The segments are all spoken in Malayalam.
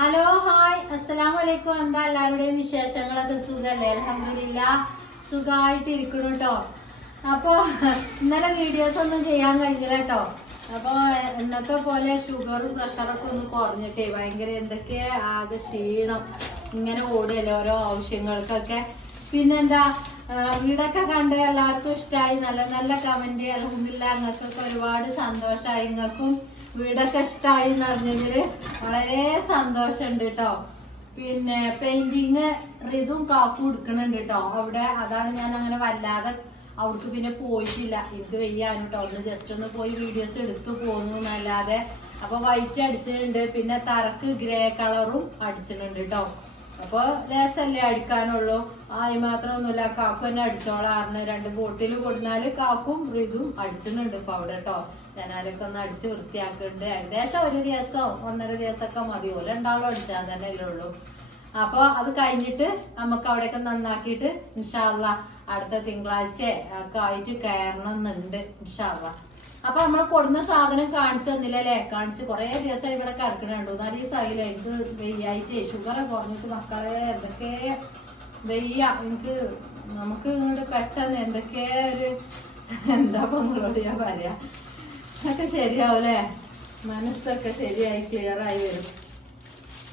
ഹലോ ഹായ് അസ്സലാമലൈക്കും. എന്താ എല്ലാവരുടെയും വിശേഷങ്ങളൊക്കെ? സുഖല്ലേ? അൽഹംദുലില്ലാഹ് സുഖമായിട്ട് ഇരിക്കണു കേട്ടോ. അപ്പൊ ഇന്നലെ വീഡിയോസ് ഒന്നും ചെയ്യാൻ കഴിഞ്ഞില്ല കേട്ടോ. അപ്പൊ എന്നൊക്കെ പോലെ ഷുഗറും പ്രഷറൊക്കെ ഒന്ന് കുറഞ്ഞിട്ടേ ഭയങ്കര എന്തൊക്കെ ആകെ ക്ഷീണം ഇങ്ങനെ ഓടുകയല്ലേ ഓരോ ആവശ്യങ്ങൾക്കൊക്കെ. പിന്നെന്താ വീടൊക്കെ കണ്ട് എല്ലാവർക്കും ഇഷ്ടമായി, നല്ല നല്ല കമന്റ്. അൽഹംദുലില്ലാഹ് നിങ്ങൾക്കൊക്കെ ഒരുപാട് സന്തോഷമായി. നിങ്ങൾക്കും വീടൊക്കെ ഇഷ്ടമായി എന്ന് പറഞ്ഞെങ്കില് വളരെ സന്തോഷമുണ്ട് കേട്ടോ. പിന്നെ പെയിന്റിങ് ഇതും കാപ്പും എടുക്കണുണ്ട് കേട്ടോ അവിടെ. അതാണ് ഞാൻ അങ്ങനെ വല്ലാതെ അവിടേക്ക് പിന്നെ പോയിട്ടില്ല, എനിക്ക് വയ്യാനും കേട്ടോ. ഒന്ന് ജസ്റ്റ് ഒന്ന് പോയി വീഡിയോസ് എടുത്തു പോന്നു എന്നല്ലാതെ. അപ്പൊ വൈറ്റ് അടിച്ചിട്ടുണ്ട്, പിന്നെ തറക്ക് ഗ്രേ കളറും അടിച്ചിട്ടുണ്ട് കേട്ടോ. അപ്പൊ ലേസല്ലേ അടിക്കാനുള്ളൂ, ആയി മാത്രമൊന്നുമില്ല. കാക്കു തന്നെ അടിച്ചോളാറിന് 2 ബോട്ടിൽ കൊടുന്നാല് കാക്കും ഇതും അടിച്ചിട്ടുണ്ട് ഇപ്പൊ അവിടെ കേട്ടോ. ജനാലൊക്കെ ഒന്ന് അടിച്ച് വൃത്തിയാക്കുന്നുണ്ട്. ഏകദേശം ഒരു ദിവസം 1.5 ദിവസമൊക്കെ മതി. ഓല ഉണ്ടാവുള്ളൂ അടിച്ചാൽ തന്നെ അല്ലേ ഉള്ളൂ. അപ്പൊ അത് കഴിഞ്ഞിട്ട് നമുക്ക് അവിടെയൊക്കെ നന്നാക്കിയിട്ട് ഇൻഷാ അല്ലാഹ് അടുത്ത തിങ്കളാഴ്ച ഒക്കെ ആയിട്ട് കയറണം എന്നുണ്ട് ഇൻഷാ അല്ലാഹ്. അപ്പൊ നമ്മള് കൊടുന്ന സാധനം കാണിച്ചു തന്നില്ലല്ലേ? കാണിച്ച് കൊറേ ദിവസം ഇവിടെ കിടക്കണുണ്ടോ. 4 ദിവസമായില്ലേ എനിക്ക് വെയ്യായിട്ട്. ഷുഗർ കുറഞ്ഞിട്ട് മക്കളെ എന്തൊക്കെ വെയ്യ എനിക്ക്. നമുക്ക് ഇങ്ങോട്ട് പെട്ടെന്ന് എന്തൊക്കെ ഒരു എന്താ നിങ്ങളോട് ഞാൻ പറയാ, ഒക്കെ ശരിയാവൂലേ? മനസ്സൊക്കെ ശരിയായി ക്ലിയർ ആയി വരും.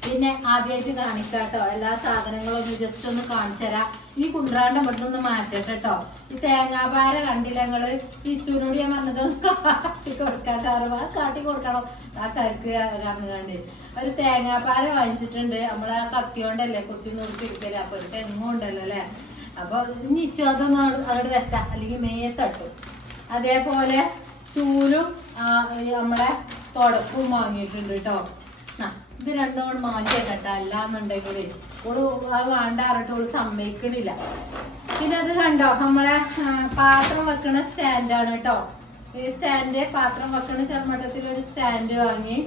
പിന്നെ ആദ്യമായിട്ട് കാണിക്കാട്ടോ എല്ലാ സാധനങ്ങളും ഒന്ന് ജസ്റ്റ് ഒന്ന് കാണിച്ചു തരാം. ഈ കുന്ത്രാണ്ട ഇവിടുന്ന് ഒന്ന് മാറ്റട്ടെ കേട്ടോ. ഈ തേങ്ങാപാര കണ്ടില്ല ഞങ്ങള്? പിച്ചുവിനോട് ഞാൻ പറഞ്ഞത് കാട്ടി കൊടുക്കാട്ടോ. കാട്ടി കൊടുക്കണം ആ കരുക്ക് കാരണം കണ്ട്. ഒരു തേങ്ങാപ്പാര വാങ്ങിച്ചിട്ടുണ്ട്. നമ്മളെ കത്തി കൊണ്ടല്ലേ കുത്തി നോക്കിയിരിക്കല്. അപ്പൊ ഒരു തെങ്ങും ഉണ്ടല്ലോ അല്ലെ. അപ്പൊ ഇനി ഇച്ചു അതൊന്നും അവിടെ വെച്ച അല്ലെങ്കിൽ മേത്തട്ടും. അതേപോലെ ചൂലും നമ്മളെ തുടപ്പും വാങ്ങിയിട്ടുണ്ട് കേട്ടോ. ഇത് രണ്ടും കൊണ്ട് മാറ്റിയാക്കട്ടെ, അല്ലാന്നുണ്ടെങ്കിൽ ഓള് അത് വേണ്ട പറഞ്ഞിട്ട് സമ്മതിക്കണില്ല. പിന്നെ അത് കണ്ടോ, നമ്മളെ പാത്രം വെക്കണ സ്റ്റാൻഡാണ് കേട്ടോ. ഈ സ്റ്റാൻഡ് പാത്രം വെക്കണ ചെറുമട്ടത്തിൽ ഒരു സ്റ്റാൻഡ് വാങ്ങി.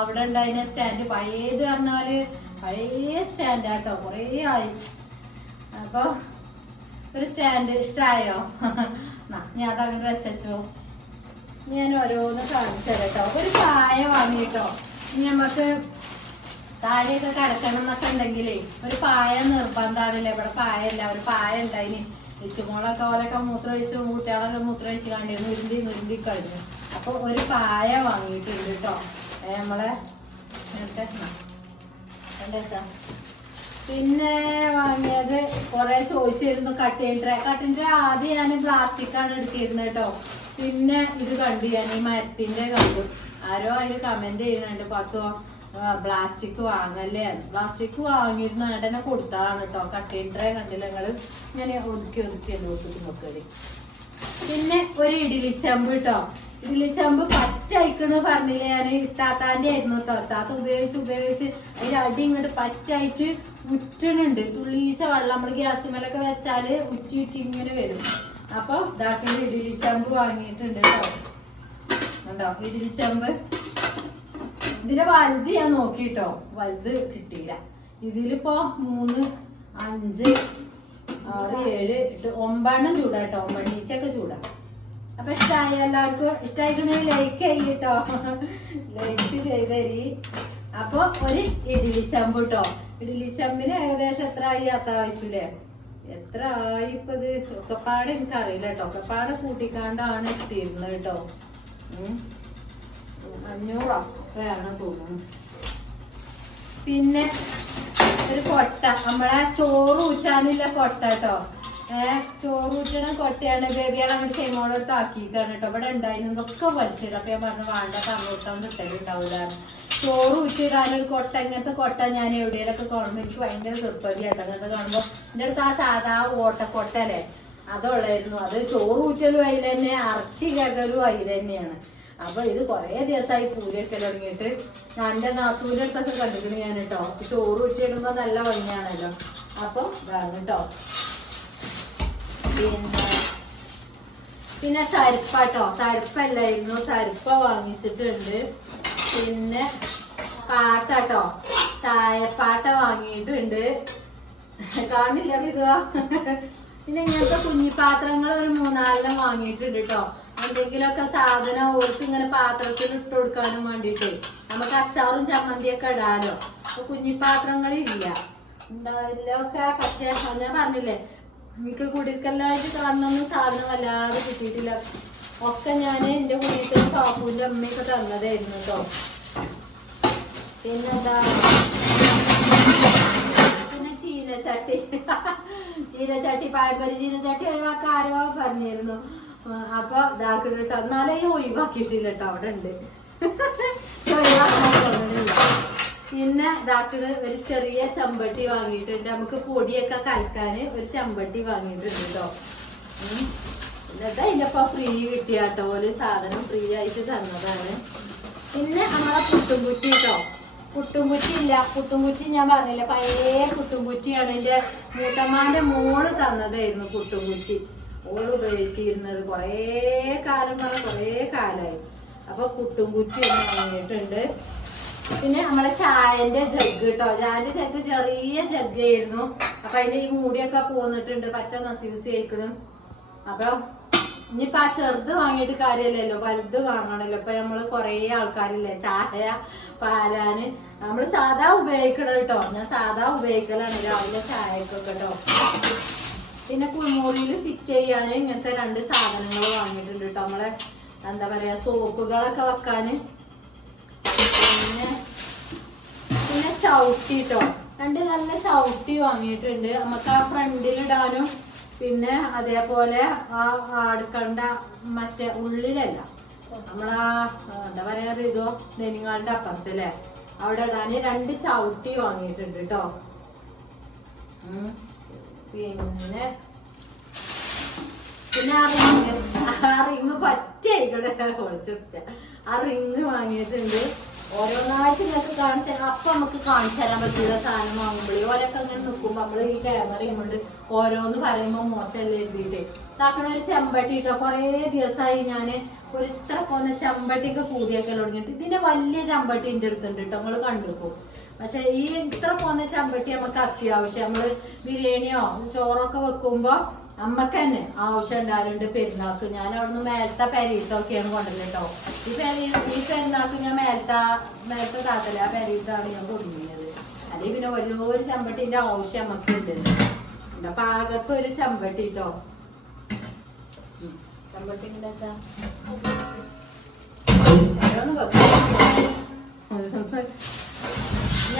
അവിടെ ഉണ്ടായിരുന്ന സ്റ്റാൻഡ് പഴയത് പറഞ്ഞാല് പഴയ സ്റ്റാൻഡാട്ടോ, കുറേ ആയി. അപ്പൊ ഒരു സ്റ്റാൻഡ് ഇഷ്ടായോ? ഞാൻ അതങ്ങനെ വെച്ചോ. ഞാൻ ഓരോന്ന് കാണിച്ചു തരാം കേട്ടോ. ഒരു ചായ വാങ്ങിട്ടോ. ഇനി നമുക്ക് താഴെയൊക്കെ കിടക്കണം എന്നൊക്കെ ഉണ്ടെങ്കിലേ ഒരു പായ നിർബന്ധമാണല്ലേ. ഇവിടെ പായല്ല, ഒരു പായ ഉണ്ടായിന്. ഇച്ചുമോളൊക്കെ ഓലൊക്കെ മൂത്രമൊഴിച്ചു, കുട്ടികളൊക്കെ മൂത്രമൊഴിച്ച് കണ്ടിരുന്നു, നുരുമ്പി കഴിഞ്ഞു. അപ്പൊ ഒരു പായ വാങ്ങിയിട്ടുണ്ട് കേട്ടോ. നമ്മളെ പിന്നെ വാങ്ങിയത് കുറെ ചോദിച്ചിരുന്നു കട്ടിൻ ട്രേ ആദ്യം ഞാൻ പ്ലാസ്റ്റിക് ആണ് എടുത്തിരുന്നത് കേട്ടോ. പിന്നെ ഇത് കണ്ടു ഞാൻ, ഈ മരത്തിന്റെ കണ്ടു. ആരോ അതിൽ കമന്റ് ചെയ്യുന്നുണ്ട്, 10 പ്ലാസ്റ്റിക് വാങ്ങല്ലേ. പ്ലാസ്റ്റിക് വാങ്ങിയിരുന്ന ഏട്ടനെ കൊടുത്തതാണ് കേട്ടോ. കട്ടിൻ ട്രേ കണ്ടില്ല നിങ്ങള്? ഞാൻ ഒതുക്കി ഒതുക്കി നോക്കല്. പിന്നെ ഒരു ഇഡ്ഡലി ചെമ്പ് കേട്ടോ. ഇഡ്ഡലി ചെമ്പ് പറ്റയക്കണ് പറഞ്ഞില്ലേ ഞാൻ? ഇത്താത്താന്റെ ആയിരുന്നു കേട്ടോ. ഇത്താത്ത ഉപയോഗിച്ച് അതിന്റെ അടി ഇങ്ങോട്ട് പറ്റായിട്ട് ഉറ്റണുണ്ട്. തുള്ളീച്ച വെള്ളം നമ്മള് ഗ്യാസുമേലൊക്കെ വെച്ചാല് ഉറ്റി ഇങ്ങനെ വരും. അപ്പൊ ഇതാക്കേണ്ട ഇഡ്ഡലി ചെമ്പ് വാങ്ങിയിട്ടുണ്ട് കേട്ടോ. ഉണ്ടോ ഇഡ്ഡലി ചെമ്പ്? ഇതിന്റെ വലുത് ഞാൻ നോക്കിട്ടോ, വലുത് കിട്ടിയില്ല. ഇതിലിപ്പോ 3, 5, 6, 7, 8, 9 ചൂടാട്ടോ. 9 ഈച്ചൊക്കെ ചൂടാ. അപ്പൊ ഇഷ്ടമായി എല്ലാവർക്കും? ഇഷ്ടമായിട്ടുണ്ടെങ്കിൽ ലൈക്ക് ചെയ്യട്ടോ, ലൈക്ക് ചെയ്തരി. അപ്പൊ ഒരു ഇഡ്ഡലി ചെമ്പ് കേട്ടോ. ഇഡ്ഡലി ചെമ്പിന് ഏകദേശം എത്ര ആയി അത്താഴ്ചയില്ലേ? എത്ര ആയി ഇപ്പൊ? ഇത് ഒക്കെപ്പാടെ എനിക്കറിയില്ല കേട്ടോ. ഒക്കെപ്പാടെ കൂട്ടിക്കാണ്ടാണ് ഇട്ടിരുന്നത് കേട്ടോ. 500 ഒക്കെയാണ് തോന്നുന്നു. പിന്നെ ഒരു കൊട്ട, നമ്മളെ ചോറ് ഊറ്റാനില്ല കൊട്ട കേട്ടോ. ചോറ് ഊറ്റണ കൊട്ടയാണ്. ബേബികളെ അങ്ങോട്ട് ചെങ്ങോളത്ത് ആക്കിയിട്ടാണ് കേട്ടോ. ഇവിടെ ഉണ്ടായിരുന്നതൊക്കെ വലിച്ചിടും. അപ്പൊ ഞാൻ പറഞ്ഞു വേണ്ട, പറഞ്ഞോട്ടാൻ കിട്ടലുണ്ടാവില്ല. ചോറ് ഊറ്റിടാനൊരു കൊട്ട, ഇങ്ങനത്തെ കൊട്ട ഞാൻ എവിടെയൊക്കെ കാണുമ്പോൾ എനിക്ക് ഭയങ്കര തൃപ്പതിയാട്ടോ. അങ്ങനത്തെ കാണുമ്പോ എൻ്റെ അടുത്ത് ആ സാധാ ഓട്ടക്കൊട്ട അല്ലേ അതുള്ളായിരുന്നു. അത് ചോറ് ഊറ്റലും അതിൽ തന്നെ, അറച്ചി കകലും അതിൽ തന്നെയാണ്. അപ്പൊ ഇത് കൊറേ ദിവസമായി പൂജയൊക്കെ തുടങ്ങിയിട്ട്. എൻ്റെ നാത്തൂൻ്റെ അടുത്തൊക്കെ കണ്ടിട്ടുണ്ട് ഞാൻ കേട്ടോ. ചോറ് ഊറ്റിയിടുമ്പോ നല്ല ഭംഗിയാണല്ലോ. അപ്പൊ ഇതാണ് കേട്ടോ. പിന്നെ തരിപ്പാട്ടോ, തരിപ്പല്ലായിരുന്നു, തരിപ്പ വാങ്ങിച്ചിട്ടുണ്ട്. പിന്നെ പാട്ടാട്ടോ, ചായപ്പാട്ട വാങ്ങിയിട്ടുണ്ട്. കാണില്ല ഇതുവാ. പിന്നെ ഇങ്ങനത്തെ കുഞ്ഞിപ്പാത്രങ്ങൾ ഒരു 3-4 വാങ്ങിയിട്ടുണ്ട് കേട്ടോ. എന്തെങ്കിലുമൊക്കെ സാധനം ഓർക്ക് ഇങ്ങനെ പാത്രത്തിൽ ഇട്ട് കൊടുക്കാനും വേണ്ടിയിട്ട്. നമുക്ക് അച്ചാറും ചമ്മന്തിയൊക്കെ ഇടാലോ. കുഞ്ഞിപ്പാത്രങ്ങളില്ല ഉണ്ടാവില്ലൊക്കെ. പക്ഷെ ഞാൻ പറഞ്ഞില്ലേ എനിക്ക് കുടിക്കലായിട്ട് തന്നൊന്നും സാധനം വല്ലാതെ കിട്ടിയിട്ടില്ല. ഒക്കെ ഞാൻ എൻ്റെ കുടിയിട്ട് പാപ്പൂൻ്റെ അമ്മയൊക്കെ തന്നതായിരുന്നു കേട്ടോ. പിന്നെന്താ പിന്നെ ചീനച്ചട്ടി ചീനച്ചട്ടി പായപ്പരി ചീനച്ചട്ടി ഒഴിവാക്കാരോ പറഞ്ഞിരുന്നു. അപ്പൊ ഇതാക്കിട്ട് കേട്ടോ. എന്നാലേ ഒഴിവാക്കിയിട്ടില്ല കേട്ടോ. അവിടെ ഉണ്ട് ഒഴിവാക്കാൻ തോന്നുന്നില്ല. പിന്നെ ഇതാക്കിട്ട് ഒരു ചെറിയ ചെമ്പട്ടി വാങ്ങിയിട്ടുണ്ട്. നമുക്ക് പൊടിയൊക്കെ കലക്കാന് ഒരു ചെമ്പട്ടി വാങ്ങിയിട്ടുണ്ട് കേട്ടോ. എന്നിട്ട് അതിൻ്റെപ്പം ഫ്രീ കിട്ടിയാട്ടോ. ഒരു സാധനം ഫ്രീ ആയിട്ട് തന്നതാണ്. പിന്നെ നമ്മളെ പുട്ടുംകുറ്റി കേട്ടോ. പുട്ടുംകുറ്റി ഇല്ല. പുട്ടുംകുറ്റി ഞാൻ പറഞ്ഞില്ല പഴയ പുട്ടുംകുറ്റിയാണ്. എൻ്റെ മൂത്തമ്മാന്റെ മോള് തന്നതായിരുന്നു പുട്ടുംകുറ്റി. ഓള് ഉപയോഗിച്ചിരുന്നത് കുറേ കാലം പറഞ്ഞ കുറേ കാലമായി. അപ്പൊ പുട്ടുംകുറ്റി ഒന്ന് വാങ്ങിയിട്ടുണ്ട്. പിന്നെ നമ്മളെ ചായന്റെ ജഗ് കേട്ടോ. ചായന്റെ ജഗ് ചെറിയ ജഗ്ഗായിരുന്നു. അപ്പൊ അതിന്റെ ഈ മൂടിയൊക്കെ പോന്നിട്ടുണ്ട്. പറ്റ നസ്യൂസ് ചെയ്യിക്കണ്. അപ്പൊ ഇനിയിപ്പൊ ആ ചെറുത് വാങ്ങിയിട്ട് കാര്യമല്ലല്ലോ, വലുത് വാങ്ങണല്ലോ. ഇപ്പൊ നമ്മള് കൊറേ ആൾക്കാരില്ലേ ചായ പാരാന്. നമ്മള് സാധാ ഉപയോഗിക്കണം കേട്ടോ. ഞാൻ സാധാ ഉപയോഗിക്കലാണ് രാവിലെ ചായക്കൊക്കെ കേട്ടോ. പിന്നെ കുളിമുറിയിൽ ഫിറ്റ് ചെയ്യാന് ഇങ്ങനത്തെ 2 സാധനങ്ങൾ വാങ്ങിയിട്ടുണ്ട് കേട്ടോ. നമ്മളെ എന്താ പറയാ സോപ്പുകളൊക്കെ വെക്കാന്. പിന്നെ ചവിട്ടി കേട്ടോ. 2 നല്ല ചവിട്ടി വാങ്ങിയിട്ടുണ്ട്. നമുക്ക് ആ ഫ്രണ്ടിലിടാനും പിന്നെ അതേപോലെ ആ അടുക്കണ്ട മറ്റേ ഉള്ളിലല്ല നമ്മളാ എന്താ പറയാ ഇതോ നെനിങ്ങളുടെ അപ്പുറത്തല്ലേ അവിടെ ഇടാന് 2 ചവിട്ടി വാങ്ങിയിട്ടുണ്ട് കേട്ടോ. പിന്നെ പിന്നെ ആ റിങ് പറ്റേക്കടെ ഒളിച്ച ആ റിങ് വാങ്ങിയിട്ടുണ്ട്. ഓരോന്നായിട്ട് നിങ്ങൾക്ക് കാണിച്ചു തരാം. അപ്പൊ നമുക്ക് കാണിച്ചു തരാൻ പറ്റില്ല സാധനം വാങ്ങുമ്പോഴേ. ഓരൊക്കെ അങ്ങനെ നിൽക്കുമ്പോ നമ്മള് ഈ ക്യാമറയും കൊണ്ട് ഓരോന്ന് പറയുമ്പോ മോശമല്ലേ എഴുതിയിട്ട് താക്കണ ഒരു ചെമ്പട്ടി കേട്ടോ. കൊറേ ദിവസമായി ഞാന് ഒരു ഇത്ര പോന്ന ചെമ്പട്ടിയൊക്കെ പൂതിയൊക്കെ തുടങ്ങിയിട്ട്. ഇതിന്റെ വലിയ ചെമ്പട്ടി എന്റെ അടുത്തുണ്ട് കേട്ടോ. നമ്മള് കണ്ടുപോകും. പക്ഷെ ഈ ഇത്ര പോന്ന ചെമ്പട്ടി നമുക്ക് അത്യാവശ്യം നമ്മള് ബിരിയാണിയോ ചോറൊക്കെ വെക്കുമ്പോ നമ്മക്ക് തന്നെ ആവശ്യം ഉണ്ടാവലുണ്ട് പെരുന്നാക്ക്. ഞാൻ അവിടുന്ന് മേലത്തെ പെരീത്തൊക്കെയാണ് കൊണ്ടുവരുന്നത് കേട്ടോ. ഈ പെരുന്നാക്ക് ഞാൻ മേലത്തെ താത്തല ആ പെരീത്താണ് ഞാൻ കൊണ്ടുവരുന്നത്. അല്ലെങ്കിൽ പിന്നെ വലിയൊരു ചെമ്പട്ടിന്റെ ആവശ്യം നമുക്ക് ഉണ്ട്. അപ്പൊ ആകത്ത് ഒരു ചെമ്പട്ടി കേട്ടോ. ചെമ്പട്ടി ഇനി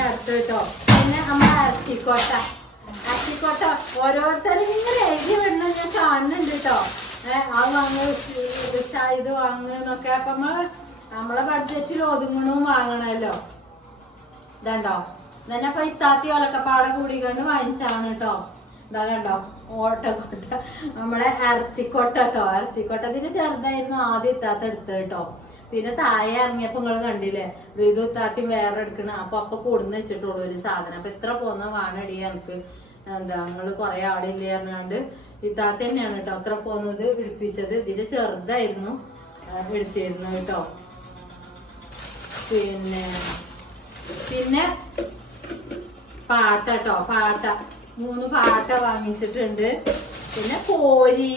അടുത്ത് കേട്ടോ. പിന്നെ നമ്മളെ അരച്ചിക്കോട്ട ഓരോരുത്തരും ഇങ്ങനെ എഴുതി വിടണം ഞാൻ കാണുന്നുണ്ട് കേട്ടോ. ആ വാങ്ങ് ഇത് വാങ്ങുന്നൊക്കെ. അപ്പൊ നമ്മളെ ബഡ്ജറ്റിൽ ഒതുങ്ങണവും വാങ്ങണല്ലോ. ഇതാണ്ടോ തന്നെ അപ്പൊ ഇത്താത്തി ഒലക്കപ്പാടെ കൂടി കണ്ട് വാങ്ങിച്ചാണ് കേട്ടോ. ഇതാ കണ്ടോ ഓട്ടക്കൊട്ട നമ്മളെ ഇറച്ചിക്കൊട്ട കേട്ടോ. ഇറച്ചിക്കൊട്ട ഇതിന് ചെറുതായിരുന്നു ആദ്യം ഇത്താത്ത എടുത്തത് കേട്ടോ. പിന്നെ താഴെ ഇറങ്ങിയപ്പോ നിങ്ങള് കണ്ടില്ലേ ഋതു ഇത്താത്തി വേറെ എടുക്കണ. അപ്പൊ കൊടുന്ന് വെച്ചിട്ടുള്ളൂ ഒരു സാധനം. അപ്പൊ എത്ര പോന്ന വാണടി എനിക്ക് എന്താ നിങ്ങള് കൊറേ ആളില്ലേ പറഞ്ഞാണ്ട് ഇത്താത്ത തന്നെയാണ് കേട്ടോ അത്ര പോന്നത് പിടിപ്പിച്ചത്. ഇതിന്റെ ചെറുതായിരുന്നു എടുത്തിരുന്നു കേട്ടോ. പിന്നെ പാട്ട കേട്ടോ. പാട്ട 3 പാട്ട വാങ്ങിച്ചിട്ടുണ്ട്. പിന്നെ കോരി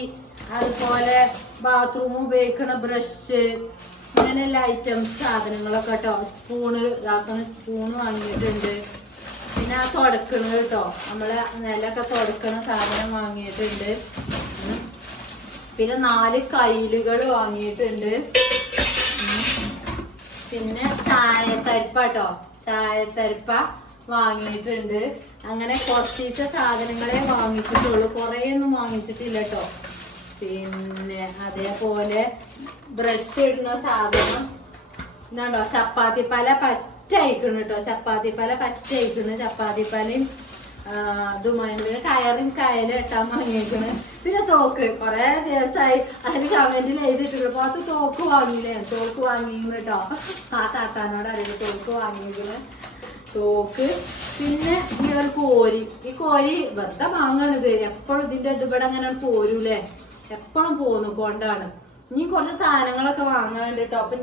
അതുപോലെ ബാത്റൂം ഉപയോഗിക്കണ ബ്രഷ് അങ്ങനെയുള്ള ഐറ്റംസ് സാധനങ്ങളൊക്കെ കേട്ടോ. സ്പൂണ് ഇതാക്കുന്ന സ്പൂണ് വാങ്ങിയിട്ടുണ്ട്. പിന്നെ ആ തുടക്കണ കേട്ടോ നമ്മളെ നിലൊക്കെ തുടക്കണ സാധനം വാങ്ങിയിട്ടുണ്ട്. പിന്നെ 4 കയ്യിലുകൾ വാങ്ങിയിട്ടുണ്ട്. പിന്നെ ചായത്തരിപ്പ കേട്ടോ. ചായത്തരിപ്പ വാങ്ങിയിട്ടുണ്ട്. അങ്ങനെ കുറച്ച് സാധനങ്ങളെ വാങ്ങിച്ചിട്ടുള്ളൂ. കുറേ ഒന്നും വാങ്ങിച്ചിട്ടില്ല കേട്ടോ. പിന്നെ അതേപോലെ ബ്രഷ് ഇടുന്ന സാധനം എന്താണ്ടോ ചപ്പാത്തിപ്പല പറ്റയക്കണ് കേട്ടോ. ചപ്പാത്തിപ്പല പറ്റയക്കണ്. ചപ്പാത്തിപ്പലയും ഇതുമായി പിന്നെ കയല് കെട്ടാൻ വാങ്ങിയേക്കണ്. പിന്നെ തോക്ക് കൊറേ ദിവസമായി അതിന് കമന്റിൽ എഴുതിയിട്ടുള്ളൂ. പുറത്ത് തോക്ക് വാങ്ങിയില്ലേ. തോക്ക് വാങ്ങിയിരുന്നു കേട്ടോ. ആ താത്താനോട് അറിയില്ല തോക്ക് വാങ്ങിയേക്കണ്. തോക്ക് പിന്നെ ഈ ഒരു കോരി. ഈ കോരി വെറുതെ വാങ്ങണത്. എപ്പോഴും ഇതിന്റെ ഇവിടെ അങ്ങനെ പോരൂലേ. എപ്പോഴും പോന്നു കൊണ്ടാണ്. ഇനി കുറച്ച് സാധനങ്ങളൊക്കെ വാങ്ങാനുണ്ട് കേട്ടോ. അപ്പൊ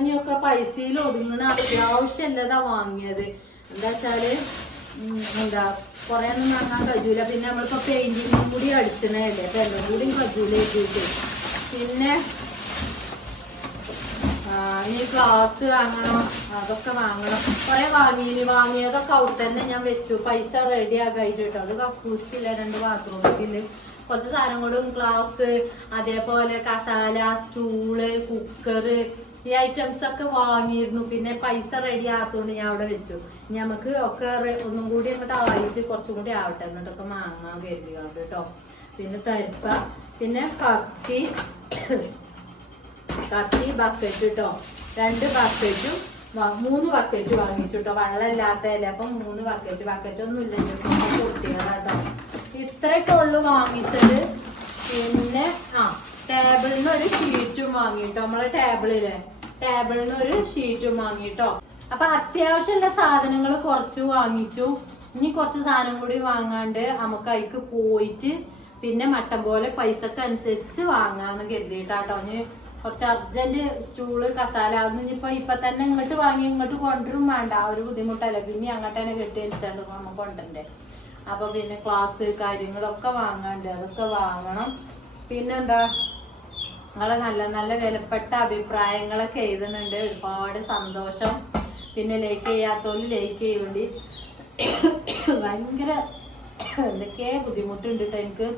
ഇനിയൊക്കെ പൈസയിൽ ഒതുങ്ങണ അത്യാവശ്യമല്ലതാ വാങ്ങിയത്. എന്താ വെച്ചാല് എന്താ കൊറേ ഒന്നും വാങ്ങാൻ കഴിയൂല. പിന്നെ നമ്മളിപ്പോ പെയിന്റിങ്ങും കൂടി അടിച്ചണല്ലേ. അപ്പൊ എല്ലാം കൂടി കഴിയൂല എഴുതിയിട്ട്. പിന്നെ ഇനി ഗ്ലാസ് വാങ്ങണം, അതൊക്കെ വാങ്ങണം. കുറെ വാങ്ങിയതൊക്കെ അവിടെ തന്നെ ഞാൻ വെച്ചു. പൈസ റെഡി ആകായിട്ട് കേട്ടോ. അത് കക്കൂസില്ല, 2 ബാത്റൂമില് കുറച്ച് സാധനങ്ങളും, ഗ്ലാസ്, അതേപോലെ കസാല, സ്റ്റൂള്, കുക്കറ്, ഈ ഐറ്റംസ് ഒക്കെ വാങ്ങിയിരുന്നു. പിന്നെ പൈസ റെഡി ആകാത്തോണ്ട് ഞാൻ അവിടെ വെച്ചു. നമുക്ക് ഒക്കെ ഒന്നും കൂടി അങ്ങോട്ട് ആയിട്ട് കുറച്ചും കൂടി ആവട്ടെ എന്നിട്ടൊക്കെ വാങ്ങാൻ കരുതി കേട്ടോ. പിന്നെ തരിപ്പ, പിന്നെ കത്തി ബക്കറ്റ് കേട്ടോ. 2 ബക്കറ്റും 3 ബക്കറ്റ് വാങ്ങിച്ചു കേട്ടോ. വെള്ളം ഇല്ലാത്തതല്ലേ, അപ്പം 3 ബക്കറ്റ് ഒന്നും ഇല്ലല്ലോ കുട്ടികളാട്ടോ. ഇത്രയൊക്കെ ഉള്ളു വാങ്ങിച്ചത്. പിന്നെ ടേബിളിന് ഒരു ഷീറ്റും വാങ്ങിട്ടോ. നമ്മളെ ടേബിളിന് ഒരു ഷീറ്റും വാങ്ങിട്ടോ. അപ്പൊ അത്യാവശ്യമുള്ള സാധനങ്ങൾ കുറച്ച് വാങ്ങിച്ചു. ഇനി കുറച്ച് സാധനം കൂടി വാങ്ങാണ്ട് നമുക്ക് അതിക്ക് പോയിട്ട് പിന്നെ മട്ടം പോലെ പൈസക്ക് അനുസരിച്ച് വാങ്ങാന്ന് കരുതിയിട്ടാട്ടോ. ഇനി കുറച്ച് അർജന്റ് സ്റ്റൂള്, കസാല അതൊന്നും ഇപ്പൊ തന്നെ ഇങ്ങോട്ട് വാങ്ങി ഇങ്ങോട്ട് കൊണ്ടുവരും വേണ്ട, ആ ഒരു ബുദ്ധിമുട്ടല്ലേ. പിന്നെ അങ്ങോട്ട് തന്നെ കെട്ടി വെച്ചാണ്ട് നമ്മ കൊണ്ടണ്ടേ. അപ്പൊ പിന്നെ ക്ലാസ് കാര്യങ്ങളൊക്കെ വാങ്ങാണ്ട്, അതൊക്കെ വാങ്ങണം. പിന്നെന്താ, നിങ്ങളെ നല്ല നല്ല വിലപ്പെട്ട അഭിപ്രായങ്ങളൊക്കെ എഴുതുന്നുണ്ട്. ഒരുപാട് സന്തോഷം. പിന്നെ ലൈക്ക് ചെയ്യാത്തോല് ലൈക്ക് ചെയ്യേണ്ടി. ഭയങ്കര എന്തൊക്കെ ബുദ്ധിമുട്ടുണ്ട് കേട്ടോ. എനിക്ക്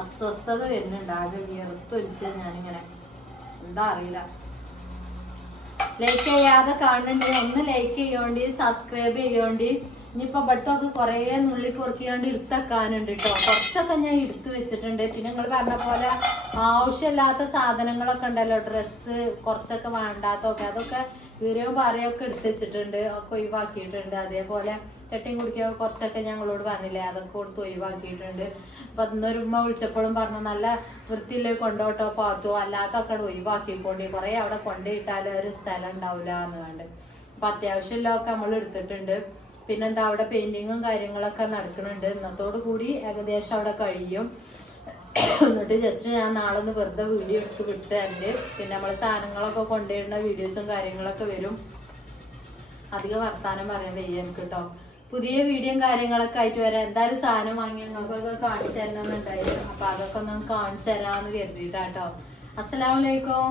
അസ്വസ്ഥത വരുന്നുണ്ട്, ആകെ വിയർത്തൊലിച്ച് ഞാനിങ്ങനെ, എന്താ അറിയില്ല. ലൈക്ക് ചെയ്യാതെ കാണുന്നുണ്ടെങ്കിൽ ഒന്ന് ലൈക്ക് ചെയ്യോണ്ടി, സബ്സ്ക്രൈബ് ചെയ്യോണ്ടി. ഇനിയിപ്പോ ഇവിടുത്തൊക്കെ കുറേ നുള്ളി പൊറുക്കിയാണ്ട് എടുത്തേക്കാനുണ്ട് കേട്ടോ. കുറച്ചൊക്കെ ഞാൻ എടുത്തു വെച്ചിട്ടുണ്ട്. പിന്നെ നിങ്ങൾ പറഞ്ഞ പോലെ ആവശ്യമില്ലാത്ത സാധനങ്ങളൊക്കെ ഉണ്ടല്ലോ, ഡ്രസ്സ് കുറച്ചൊക്കെ വേണ്ടാത്തൊക്കെ, അതൊക്കെ വീരവും പറയൊക്കെ എടുത്തു വെച്ചിട്ടുണ്ട്, ഒക്കെ ഒഴിവാക്കിയിട്ടുണ്ട്. അതേപോലെ ചട്ടിയും കുടിക്കുക കുറച്ചൊക്കെ ഞങ്ങളോട് പറഞ്ഞില്ലേ, അതൊക്കെ കൊടുത്ത് ഒഴിവാക്കിയിട്ടുണ്ട്. അപ്പൊ ഇന്നൊരു ഉമ്മ വിളിച്ചപ്പോഴും പറഞ്ഞു നല്ല വൃത്തിയില്ലേ കൊണ്ടോട്ടോ പാത്തു, അല്ലാത്തൊക്കെ ഒഴിവാക്കിക്കൊണ്ട്, കുറെ അവിടെ കൊണ്ടുപോയിട്ടാലും ഒരു സ്ഥലം ഉണ്ടാവില്ല എന്ന് കണ്ട്. അപ്പൊ അത്യാവശ്യമില്ലൊക്കെ നമ്മൾ എടുത്തിട്ടുണ്ട്. പിന്നെന്താ, അവിടെ പെയിന്റിങ്ങും കാര്യങ്ങളൊക്കെ നടക്കുന്നുണ്ട്. ഇന്നത്തോടു കൂടി ഏകദേശം അവിടെ കഴിയും. എന്നിട്ട് ജസ്റ്റ് ഞാൻ നാളെ ഒന്ന് വെറുതെ വീഡിയോ എടുത്ത് വിട്ടതല്ലേ. പിന്നെ നമ്മൾ സാധനങ്ങളൊക്കെ കൊണ്ടുവരുന്ന വീഡിയോസും കാര്യങ്ങളൊക്കെ വരും. അധികം വർത്താനം പറയാൻ വയ്യ എനിക്ക് കേട്ടോ. പുതിയ വീഡിയോയും കാര്യങ്ങളൊക്കെ ആയിട്ട് വരാം. എന്തായാലും സാധനം വാങ്ങി നിങ്ങൾക്കൊക്കെ കാണിച്ചു തരണമെന്നുണ്ടായിരുന്നു. അപ്പൊ അതൊക്കെ ഒന്ന് കാണിച്ചു തരാമെന്ന് കരുതിയിട്ടാട്ടോ. അസ്സലാമു അലൈക്കും.